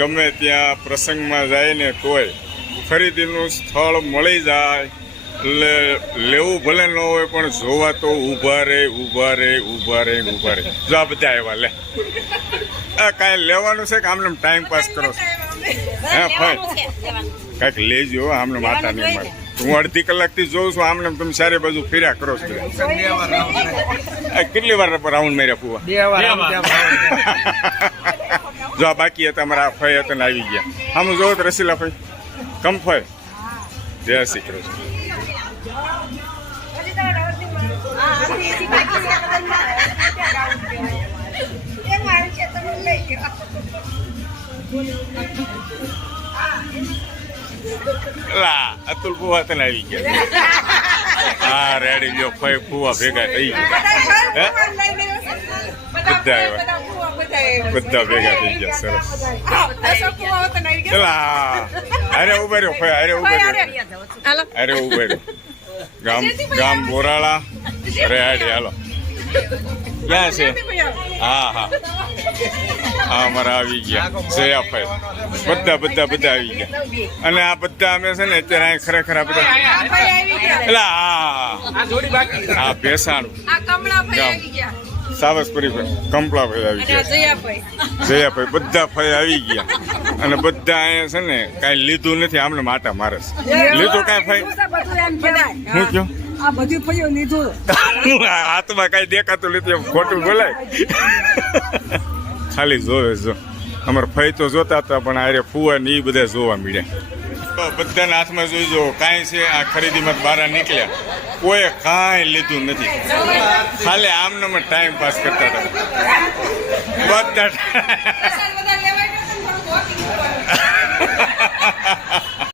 ગમે ત્યાં પ્રસંગમાં જાય ને તોય ખરીદીનું સ્થળ મળી જાય એટલે લેવું ભલે ન હોય પણ જોવા તો ઊભા રે જો આ બધા આવ્યા લે આ કાંઈ લેવાનું છે કે આમને ટાઈમ પાસ કરો છો હે ભાઈ કાંઈક લેજો આમને માતા નહીં મળે હું અડધી કલાકથી જોઉં છું આમને તમે સારી બાજુ ફર્યા કરો છો કેટલી વાર રાઉન્ડ માર્યા પુવા જો આ બાકી હતા અમારા ફઈ હતા ને આવી ગયા આમ જોવો તો રસીલા ફઈ કમફાઈ જય શ્રી કૃષ્ણ અતુલ ફુવા તને આવી ગયા હા રેડી જો ફઈ ફુવા ભેગા થઈ ગયા બધા ભેગા થઈ ગયા સરસ અરે ઉભા રહ્યો ફઈ અરે ઉભા રહ્યો ગામ બોરાળા રેડી હાલો ક્યાં છે હા અમારા આવી ગયા જયાભાઈ બધા આવી ગયા અને આ બધા અમે છે ને અત્યારે ખરેખર આ બધા એટલે હા ભેસાણું ગામ સાવસપુરી કમળાભાઈ આવી ગયા જયાભાઈ બધા ભાઈ આવી ગયા અને બધા અહીંયા છે ને કાંઈ લીધું નથી આમને માટા મારે લીધું કાંઈ ભાઈ શું કહ્યું આ બધું ફળ્યું લીધું હાથમાં કઈ દેખાતું નથી એમ ખોટું બોલાય ખાલી જોવે જો અમારા ફઈ તો જોતા હતા પણ આરે ફુવા ને એ બધા જોવા મળ્યા બધાના હાથમાં જોઈજો કાંઈ છે આ ખરીદીમાં બહાર નીકળ્યા કોઈ કાંઈ લીધું નથી ખાલી આમને ટાઈમ પાસ કરતા હતા બધા